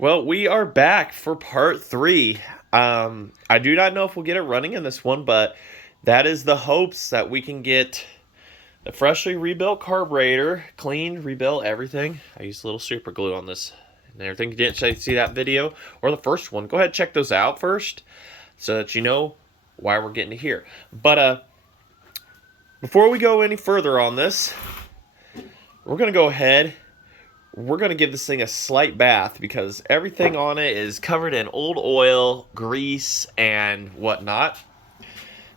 Well, we are back for part three. I do not know if we'll get it running in this one, but that is the hopes that we can get the freshly rebuilt carburetor cleaned, rebuilt everything. I used a little super glue on this and everything. If you didn't see that video or the first one, go ahead and check those out first so that you know why we're getting to here. But before we go any further on this, we're going to go ahead. We're going to give this thing a slight bath because everything on it is covered in old oil, grease, and whatnot.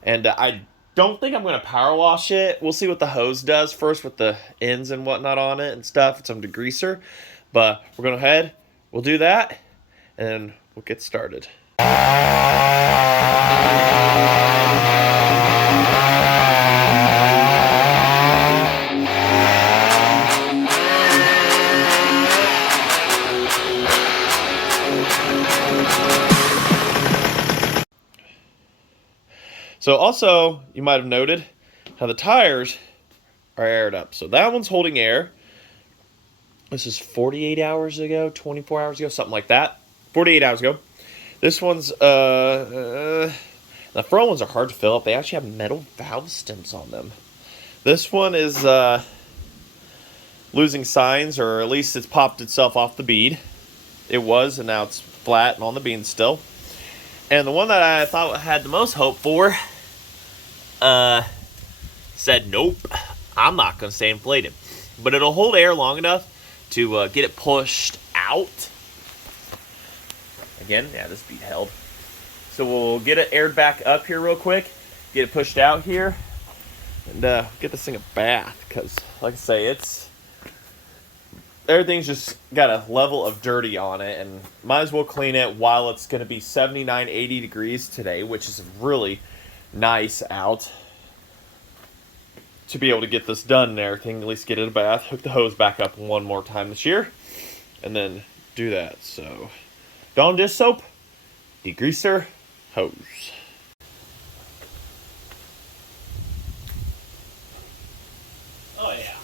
And I don't think I'm going to power wash it. We'll see what the hose does first with the ends and whatnot on it and stuff. It's some degreaser. But we're going to head. We'll do that. And we'll get started. So also, you might have noted how the tires are aired up. So that one's holding air. This is 48 hours ago, 24 hours ago, something like that. 48 hours ago. This one's, the front ones are hard to fill up. They actually have metal valve stems on them. This one is losing signs, or at least it's popped itself off the bead. It was, and now it's flat and on the bean still. And the one that I thought I had the most hope for said, nope, I'm not going to stay inflated. But it'll hold air long enough to get it pushed out. Again, yeah, this bead held. So we'll get it aired back up here real quick, get it pushed out here, and get this thing a bath. Because, like I say, everything's just got a level of dirty on it, and might as well clean it while it's going to be 79, 80 degrees today, which is really nice out to be able to get this done and everything. At least get it a bath, hook the hose back up one more time this year, and then do that. So, Dawn dish soap, degreaser, hose. Oh yeah.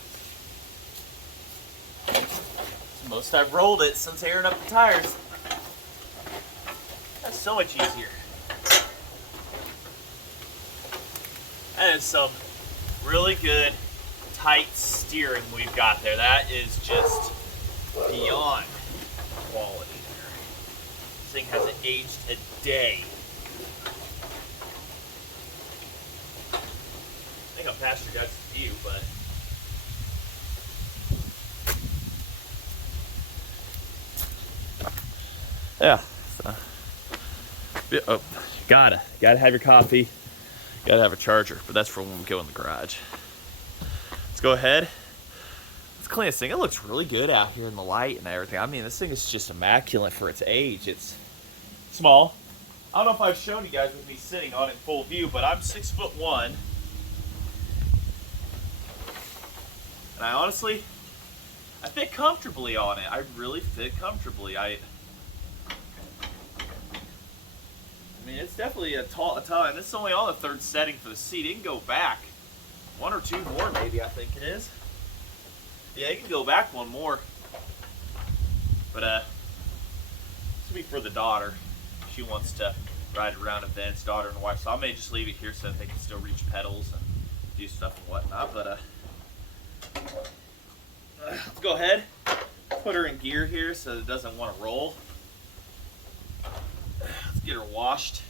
Most I've rolled it since airing up the tires. That's so much easier. That is some really good tight steering we've got there. That is just beyond quality there. This thing hasn't aged a day. I think I'm past your guys' view, but yeah. So, gotta have your coffee. Gotta have a charger, but that's for when we go in the garage. Let's go ahead. Let's clean this thing. It looks really good out here in the light and everything. I mean, this thing is just immaculate for its age. It's small. I don't know if I've shown you guys with me sitting on it in full view, but I'm 6'1". And I fit comfortably on it. I really fit comfortably. I mean, it's definitely a tall, and it's only on the third setting for the seat. It can go back one or two more, maybe, I think it is. Yeah, it can go back one more. But, this will be for the daughter. She wants to ride around events, daughter and wife, so I may just leave it here so that they can still reach pedals and do stuff and whatnot. But, let's go ahead, put her in gear here so that it doesn't want to roll. Let's get her washed,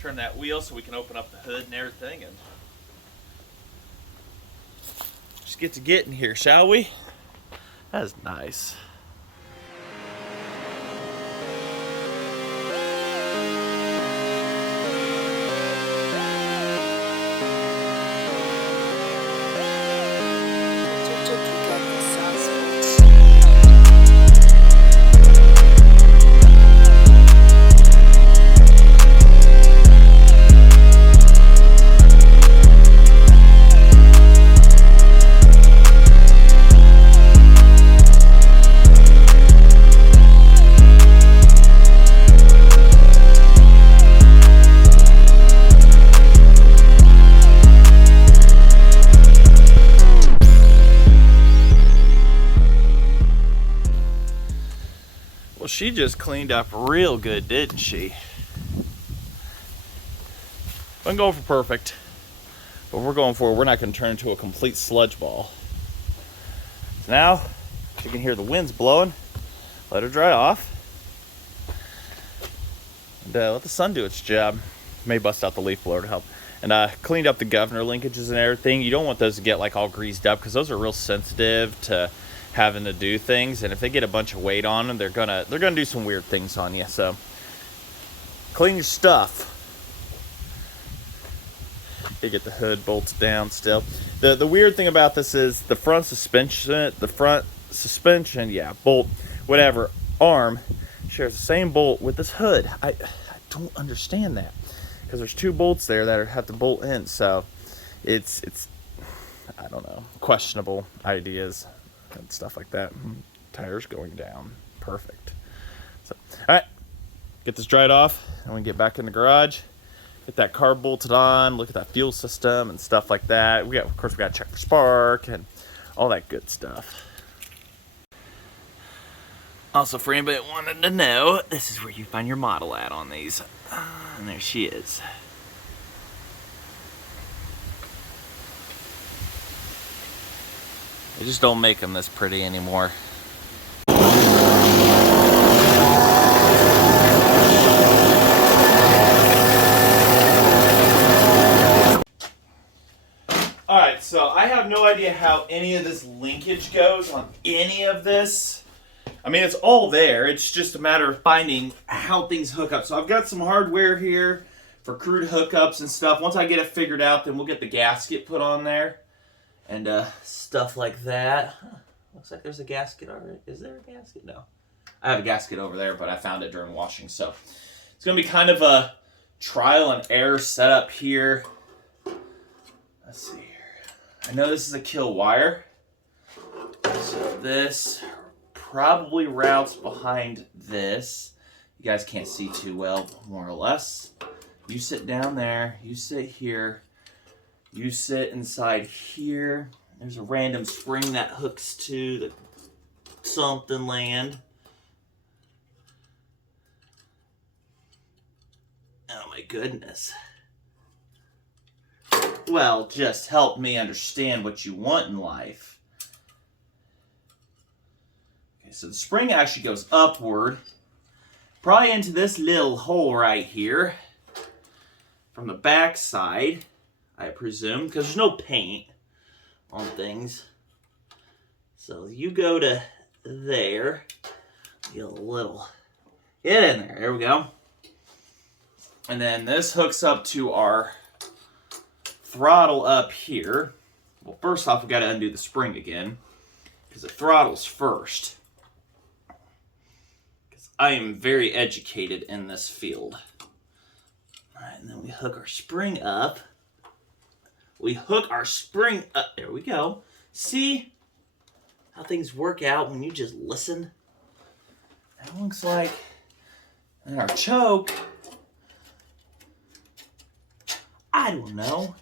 turn that wheel so we can open up the hood and everything, and just get to getting here, shall we? That is nice. Well, she just cleaned up real good, didn't she? I'm going for perfect. But we're not going to turn into a complete sludge ball. So now, you can hear the winds blowing. Let her dry off. And let the sun do its job. May bust out the leaf blower to help. And cleaned up the governor linkages and everything. You don't want those to get like all greased up because those are real sensitive to having to do things. And if they get a bunch of weight on them, they're gonna do some weird things on you. So clean your stuff. You get the hood bolts down still. The weird thing about this is the front suspension, yeah, bolt, whatever, arm shares the same bolt with this hood. I don't understand that because there's two bolts there that have to bolt in. So it's I don't know, questionable ideas and stuff like that. Tires going down, perfect. So all right, get this dried off and we get back in the garage. Get that carb bolted on, look at that fuel system and stuff like that. Of course, we got to check for spark and all that good stuff. Also, for anybody that wanted to know, this is where you find your model at on these. And there she is. They just don't make them this pretty anymore. Alright, so I have no idea how any of this linkage goes on any of this. I mean, it's all there. It's just a matter of finding how things hook up. So I've got some hardware here for crude hookups and stuff. Once I get it figured out, then we'll get the gasket put on there and stuff like that. Huh. Looks like there's a gasket already. Is there a gasket? No. I have a gasket over there, but I found it during washing. So it's going to be kind of a trial and error setup here. Let's see here. I know this is a kill wire. So this probably routes behind this. You guys can't see too well, more or less. You sit down there, you sit here, you sit inside here. There's a random spring that hooks to the something land. Oh my goodness. Well, just help me understand what you want in life. Okay, so the spring actually goes upward, probably into this little hole right here from the back side, I presume, because there's no paint on things. So you go to there, get a little, get in there, there we go. And then this hooks up to our throttle up here. Well, first off, we got to undo the spring again because the throttle's first. Because I am very educated in this field. All right, and then we hook our spring up. We hook our spring up. There we go. See how things work out when you just listen? That looks like, and our choke, I don't know.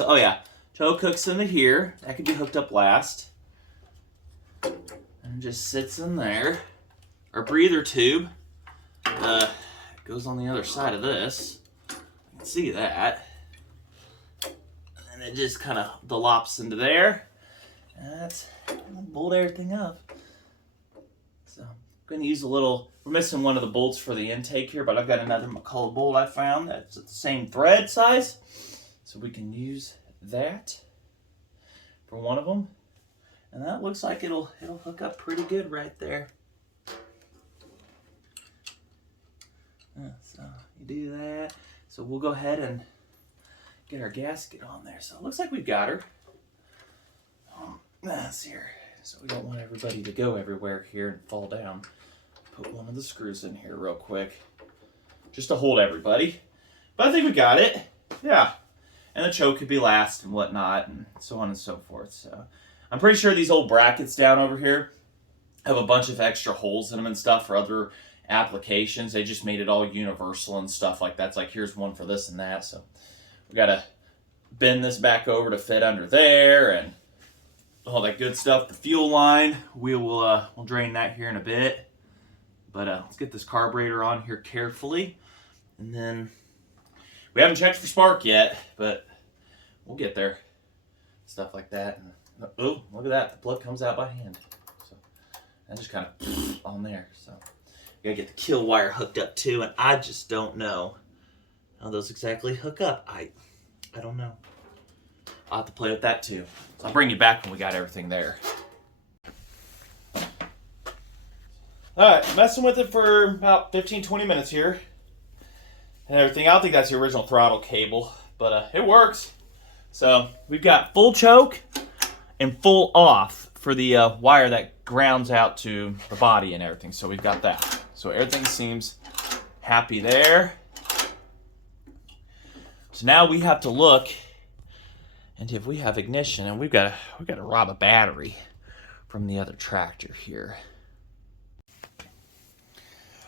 Oh yeah, choke hooks into here. That could be hooked up last. And just sits in there. Our breather tube goes on the other side of this. You can see that. And it just kind of dollops into there. And that's bolt everything up. So I'm going to use a little, we're missing one of the bolts for the intake here, but I've got another McCullough bolt I found that's the same thread size. So we can use that for one of them. And that looks like it'll hook up pretty good right there. So you do that. So we'll go ahead and get our gasket on there. So it looks like we've got her. That's here. So we don't want everybody to go everywhere here and fall down. Put one of the screws in here real quick, just to hold everybody. But I think we got it. Yeah. And the choke could be last and whatnot and so on and so forth. So I'm pretty sure these old brackets down over here have a bunch of extra holes in them and stuff for other applications. They just made it all universal and stuff like that. It's like, here's one for this and that. So we got to bend this back over to fit under there and all that good stuff. The fuel line, we'll drain that here in a bit. But let's get this carburetor on here carefully. And then, we haven't checked for spark yet, but we'll get there. Stuff like that. And, oh, look at that. The plug comes out by hand. So, that just kind of on there. So, we gotta get the kill wire hooked up too, and I just don't know how those exactly hook up. I don't know. I'll have to play with that too. So I'll bring you back when we got everything there. Alright, messing with it for about 15-20 minutes here. And everything. I don't think that's the original throttle cable, but it works. So we've got full choke and full off for the wire that grounds out to the body and everything. So we've got that. So everything seems happy there. So now we have to look and if we have ignition, and we've got to rob a battery from the other tractor here.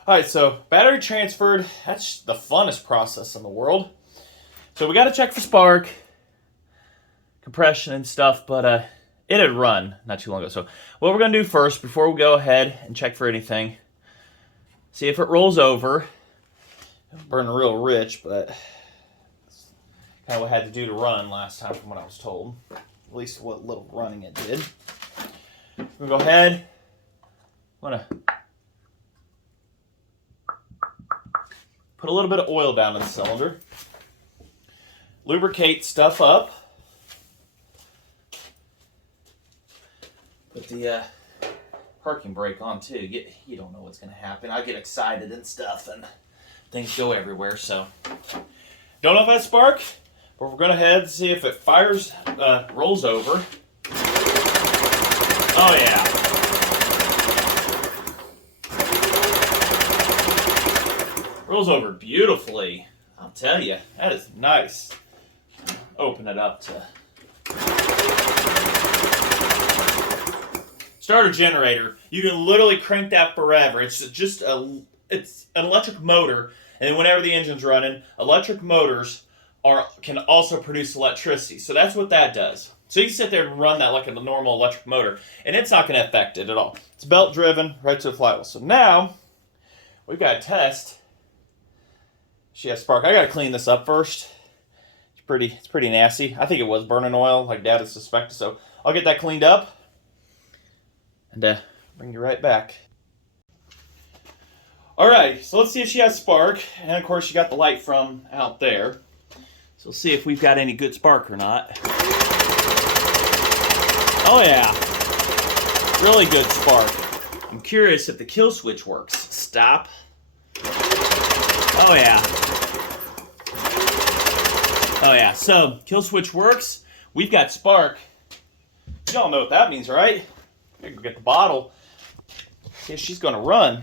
All right, so battery transferred. That's the funnest process in the world. So we got to check for spark, compression and stuff, but it had run not too long ago. So what we're going to do first, before we go ahead and check for anything, see if it rolls over. It'll burn real rich, but that's kind of what I had to do to run last time from what I was told. At least what little running it did. We'll go ahead. I'm going to put a little bit of oil down in the cylinder. Lubricate stuff up. Put the parking brake on too. You don't know what's going to happen. I get excited and stuff and things go everywhere. So don't know if that's spark, but we're going to head and see if it fires, rolls over. Oh yeah. Rolls over beautifully. I'll tell you, that is nice. Open it up to starter generator. You can literally crank that forever. It's just it's an electric motor, and whenever the engine's running, electric motors can also produce electricity. So that's what that does. So you can sit there and run that like a normal electric motor, and it's not going to affect it at all. It's belt driven right to the flywheel. So now we've got to test. She has spark. I got to clean this up first. It's pretty nasty. I think it was burning oil, like Dad had suspected. So I'll get that cleaned up and bring you right back. All right, so let's see if she has spark. And of course, she got the light from out there. So we'll see if we've got any good spark or not. Oh yeah, really good spark. I'm curious if the kill switch works. Stop. Oh yeah. Oh yeah, so kill switch works. We've got spark. Y'all know what that means, right? Go get the bottle. See if she's gonna run.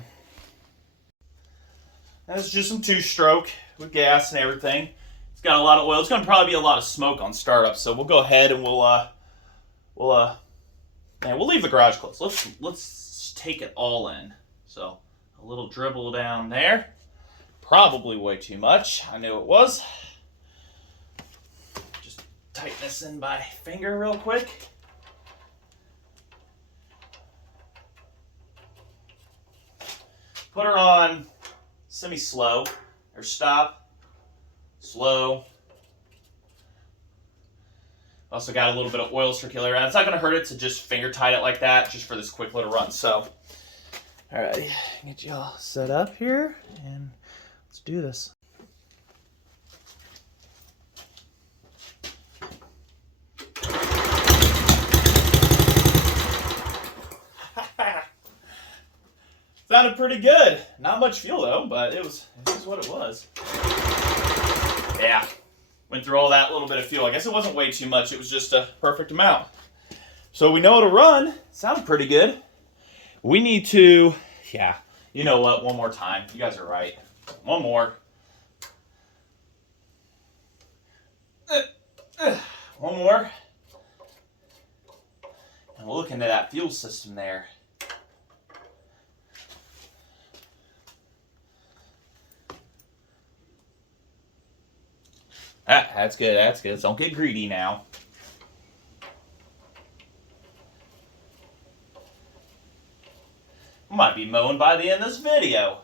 That's just some 2-stroke with gas and everything. It's got a lot of oil. It's gonna probably be a lot of smoke on startup, so we'll go ahead and we'll leave the garage closed. Let's take it all in. So a little dribble down there. Probably way too much. I knew it was. Just tighten this in by finger real quick. Put her on semi-slow, or stop, slow. Also got a little bit of oil circulating around. It's not going to hurt it to just finger tight it like that, just for this quick little run. So, all right, get you all set up here, and let's do this. Sounded pretty good. Not much fuel though, but it was what it was. Yeah, went through all that little bit of fuel. I guess it wasn't way too much. It was just a perfect amount. So we know it'll run. Sounded pretty good. We need to, yeah, you know what? One more time. You guys are right. One more. One more. And we'll look into that fuel system there. That's good, that's good. Don't get greedy now. I might be mowing by the end of this video.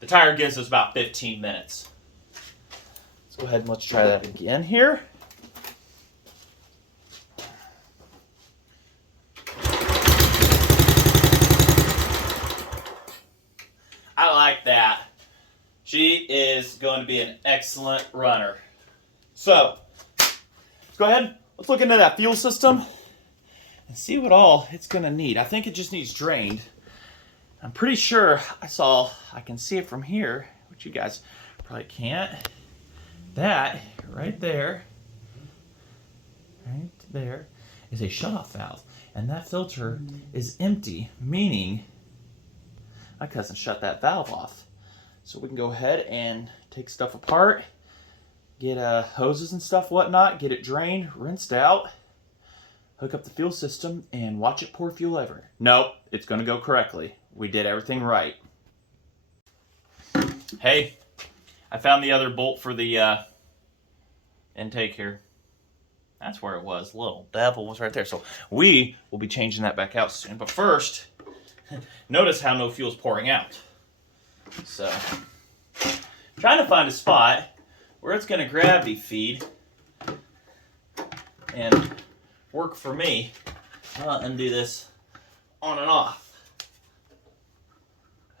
The tire gives us about 15 minutes. Let's go ahead and let's try that again here. I like that. She is going to be an excellent runner. So, let's go ahead. Let's look into that fuel system and see what all it's going to need. I think it just needs drained. I'm pretty sure I can see it from here, which you guys probably can't. That right there is a shutoff valve. And that filter is empty, meaning my cousin shut that valve off. So we can go ahead and take stuff apart, get hoses and stuff, whatnot, get it drained, rinsed out, hook up the fuel system, and watch it pour fuel ever. Nope, it's going to go correctly. We did everything right. Hey, I found the other bolt for the intake here. That's where it was. Little devil was right there. So we will be changing that back out soon. But first, notice how no fuel's pouring out. So, trying to find a spot where it's going to gravity feed and work for me. I'll undo this on and off.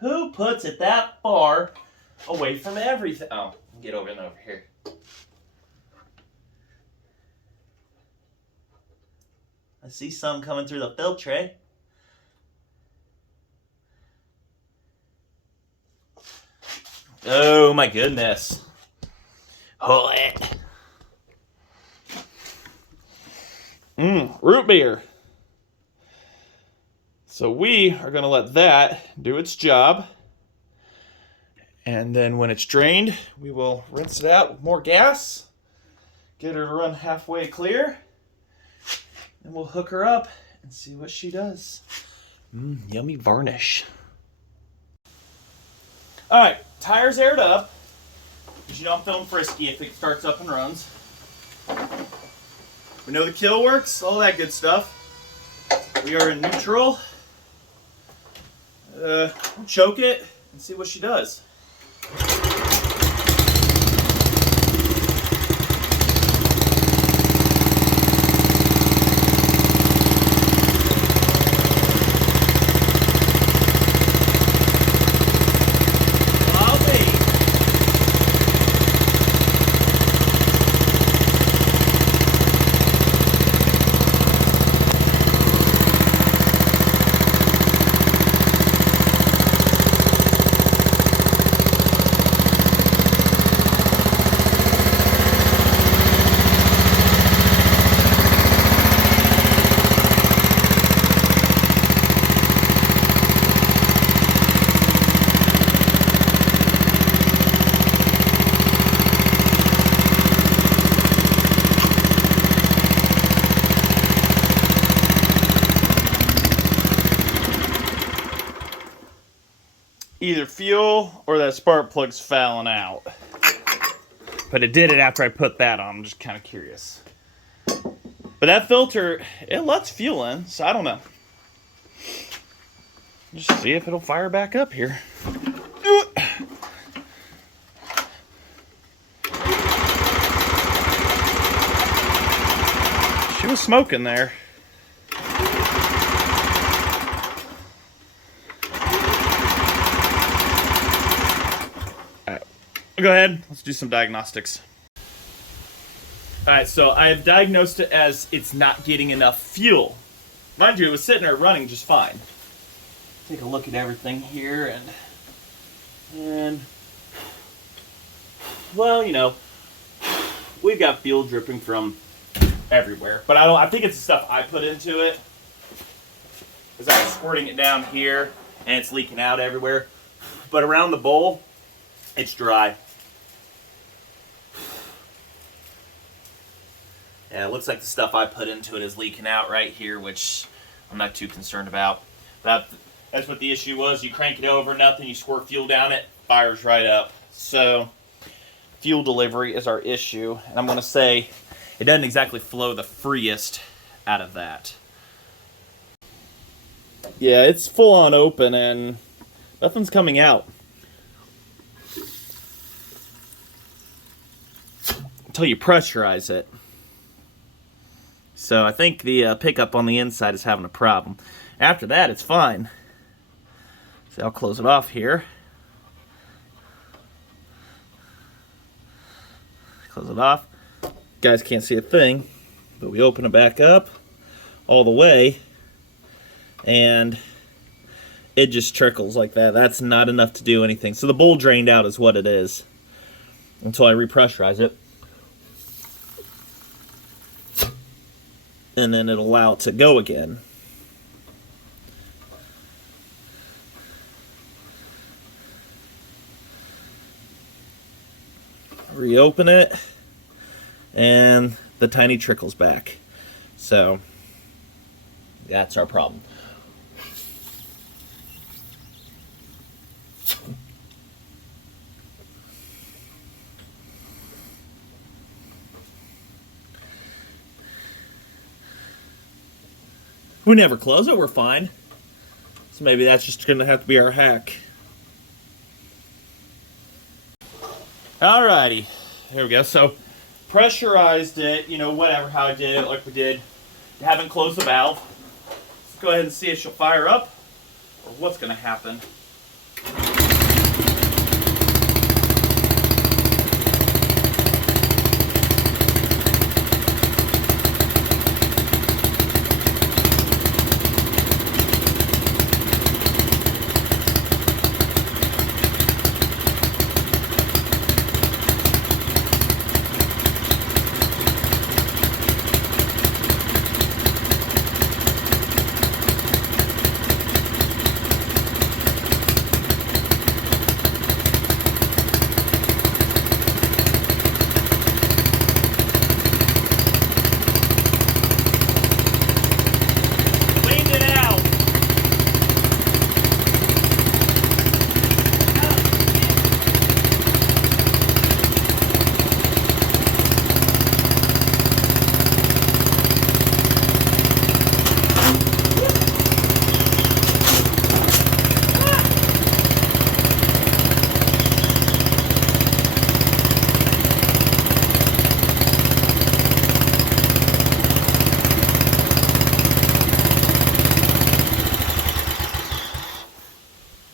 Who puts it that far away from everything? Oh, get over here. I see some coming through the filtre. Oh my goodness. Hold it. Root beer. So we are going to let that do its job. And then when it's drained, we will rinse it out with more gas. Get her to run halfway clear. And we'll hook her up and see what she does. Yummy varnish. All right, tires aired up. Because you know I'm feeling frisky if it starts up and runs. We know the kill works, all that good stuff. We are in neutral. We'll choke it and see what she does. Either fuel or that spark plug's fouling out. But it did it after I put that on. I'm just kind of curious. But that filter, it lets fuel in, so I don't know. Just see if it'll fire back up here. She was smoking there. Go ahead, let's do some diagnostics. Alright, so I have diagnosed it as it's not getting enough fuel. Mind you, it was sitting there running just fine. Take a look at everything here and well, you know, we've got fuel dripping from everywhere. But I think it's the stuff I put into it. Because I was squirting it down here and it's leaking out everywhere. But around the bowl, it's dry. Yeah, it looks like the stuff I put into it is leaking out right here, which I'm not too concerned about. That's what the issue was. You crank it over, nothing, you squirt fuel down it, fires right up. So, fuel delivery is our issue. And I'm going to say it doesn't exactly flow the freest out of that. Yeah, it's full on open and nothing's coming out. Until you pressurize it. So I think the pickup on the inside is having a problem. After that, it's fine. So I'll close it off here. Close it off. You guys can't see a thing, but we open it back up all the way, and it just trickles like that. That's not enough to do anything. So the bowl drained out is what it is until I repressurize it. And then it'll allow it to go again. Reopen it, and the tiny trickles back. So that's our problem. We never close it, we're fine. So maybe that's just gonna have to be our hack. Alrighty, here we go. So pressurized it, whatever, how I did it, like we did. Haven't closed the valve. Let's go ahead and see if she'll fire up or what's gonna happen.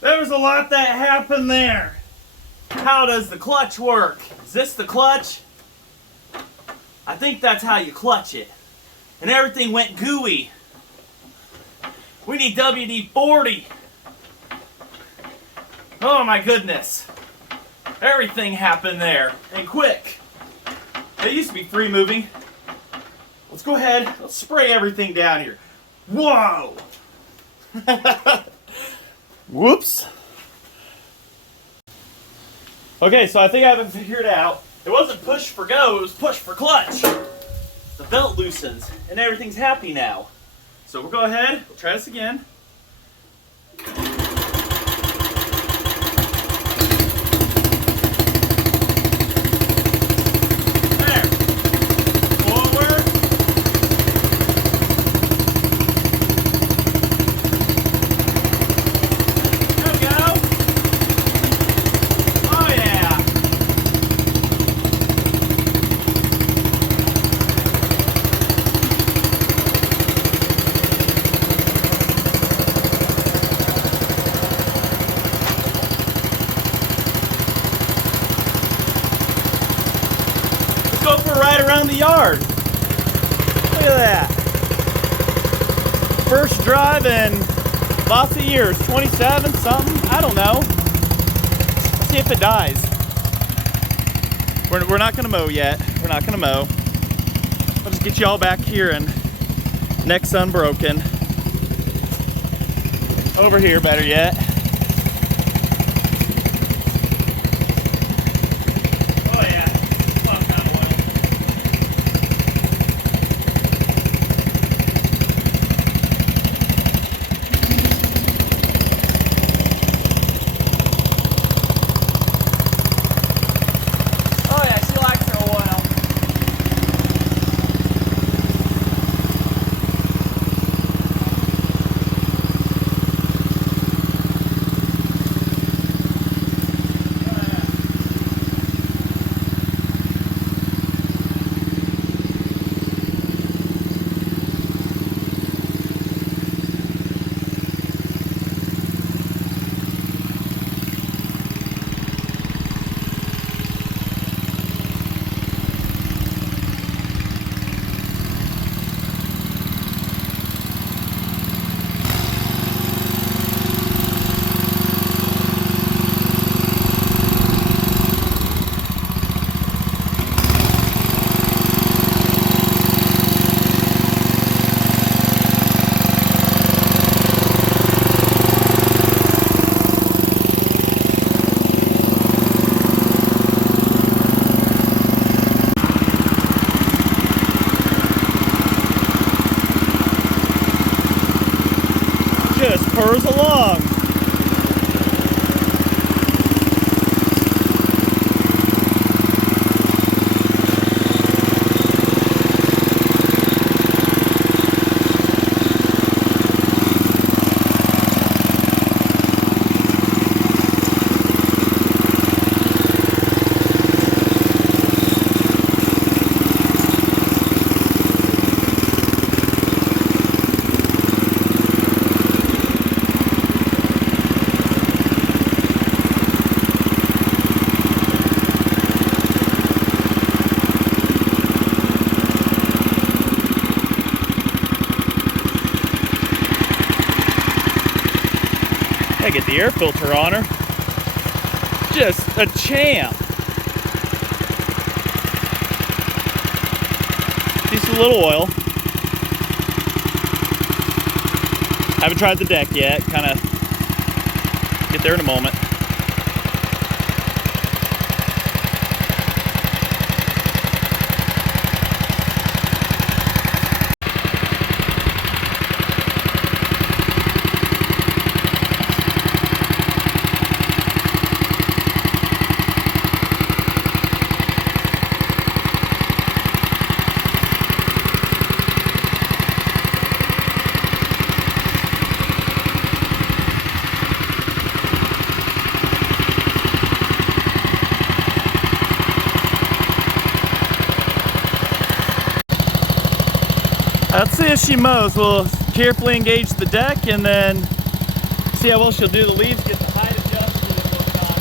There's a lot that happened there. How does the clutch work? Is this the clutch? I think that's how you clutch it. And everything went gooey. We need WD-40. Oh my goodness. Everything happened there. And quick. They used to be free moving. Let's go ahead. Let's spray everything down here. Whoa! Whoops. Okay, so I think I have it figured out. It wasn't push for go, it was push for clutch. The belt loosens, and everything's happy now. So we'll go ahead, we'll try this again. There. Forward. There we go. Oh yeah. Go for a ride around the yard. Look at that. First drive in lots of years, 27 something, I don't know. Let's see if it dies. We're not gonna mow yet. We're not gonna mow. I'll just get you all back here and neck's unbroken. Over here, better yet. Gotta get the air filter on her. Just a champ. Just a little oil. Haven't tried the deck yet. Kind of get there in a moment. Let's see if she mows. We'll carefully engage the deck and then see how well she'll do the leaves, get the height adjusted and whatnot.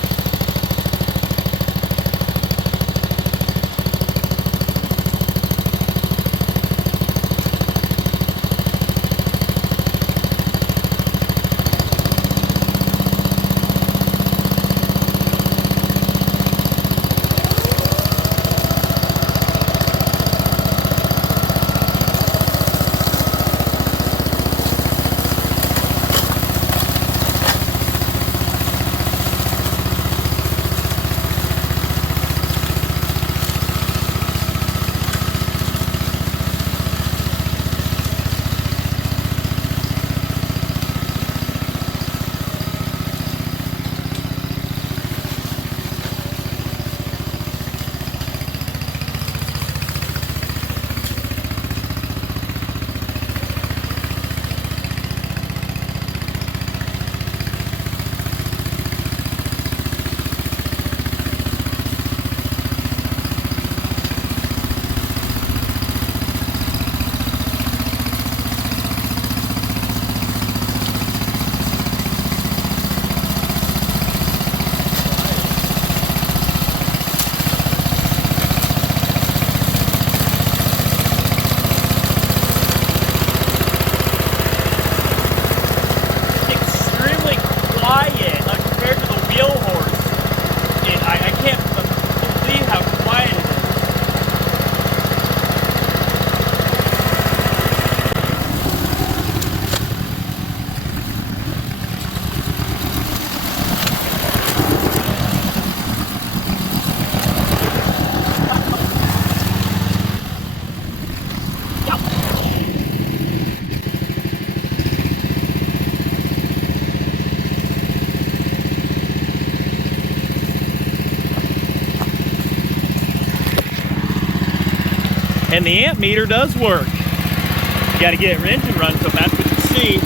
And the amp meter does work. You gotta get her engine run, so that's what you see.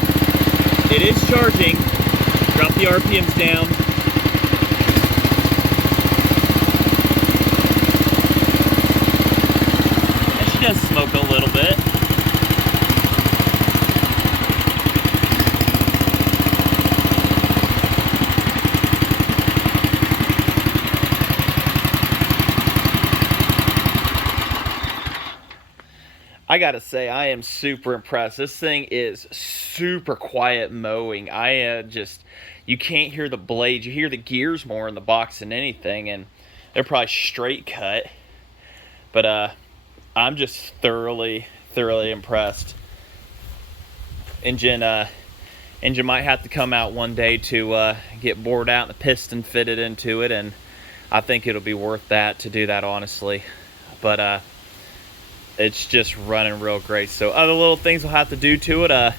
It is charging. Drop the RPMs down. And she does smoke a little bit. I gotta say, I am super impressed. This thing is super quiet mowing. You can't hear the blades. You hear the gears more in the box than anything, and they're probably straight cut. But I'm just thoroughly impressed. Engine might have to come out one day to get bored out and the piston fitted into it, and I think it'll be worth that to do that, honestly. But it's just running real great. So other little things I'll have to do to it,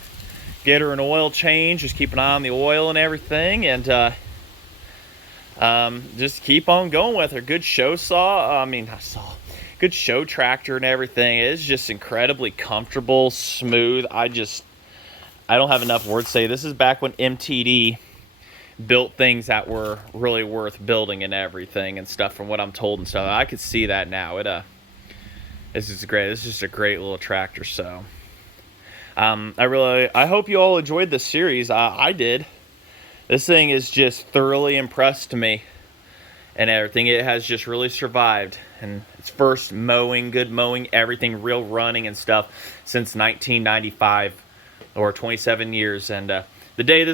get her an oil change, just keep an eye on the oil and everything, and just keep on going with her. Good show good show tractor and everything. It's just incredibly comfortable, smooth. I don't have enough words to say. This is back when MTD built things that were really worth building and everything and stuff, from what I'm told and stuff. I could see that now. This is great. This is just a great little tractor. So I hope you all enjoyed this series. I did. This thing is just thoroughly impressed me and everything. It has just really survived, and its first mowing, good mowing, everything, real running and stuff since 1995, or 27 years. And the day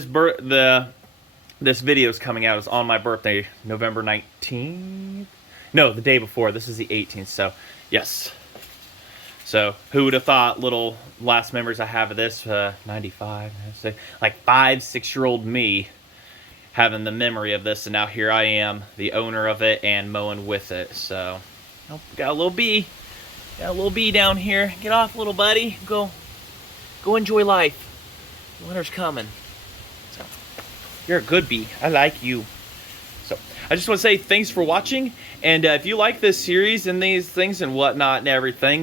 this video is coming out is on my birthday, November 19th. No, the day before. This is the 18th. So yes. So who would have thought? Little last memories I have of this 95, like 5, 6-year-old me having the memory of this, and now here I am, the owner of it and mowing with it. So oh, got a little bee. Got a little bee down here. Get off, little buddy. Go enjoy life. Winter's coming. So, you're a good bee. I like you. So I just want to say thanks for watching. And if you like this series and these things and whatnot and everything,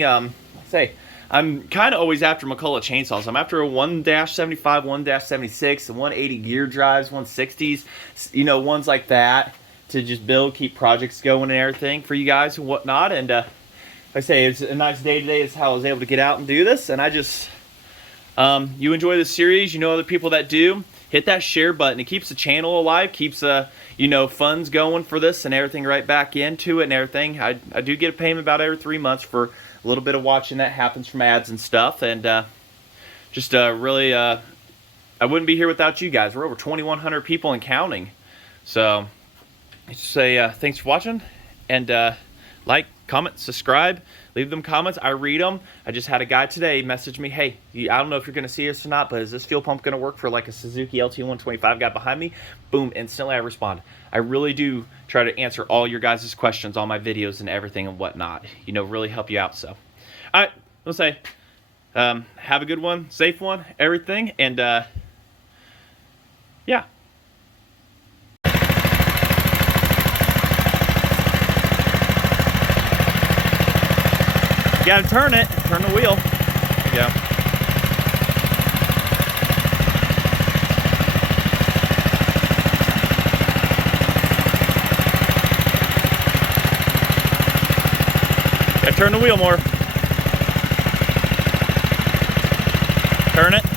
say I'm kind of always after McCullough chainsaws. I'm after a 1-75, 1-76, and 180 gear drives, 160s, you know, ones like that to just build, keep projects going and everything for you guys and whatnot. And like I say, it's a nice day today. It's how I was able to get out and do this. And I just, you enjoy this series, you know other people that do, hit that share button. It keeps the channel alive, keeps you know, funds going for this and everything right back into it and everything. I do get a payment about every 3 months for a little bit of watching that happens from ads and stuff. And just really, I wouldn't be here without you guys. We're over 2,100 people and counting. So I just say thanks for watching, and like, comment, subscribe, leave them comments. I read them. I just had a guy today message me, hey, I don't know if you're going to see this or not, but is this fuel pump going to work for like a Suzuki LT125 guy behind me? Boom, instantly I respond. I really do try to answer all your guys' questions on my videos and everything and whatnot. You know, really help you out. So, all right, I'll say, have a good one, safe one, everything, and yeah. You gotta turn it, turn the wheel. There you go. Gotta turn the wheel more. Turn it.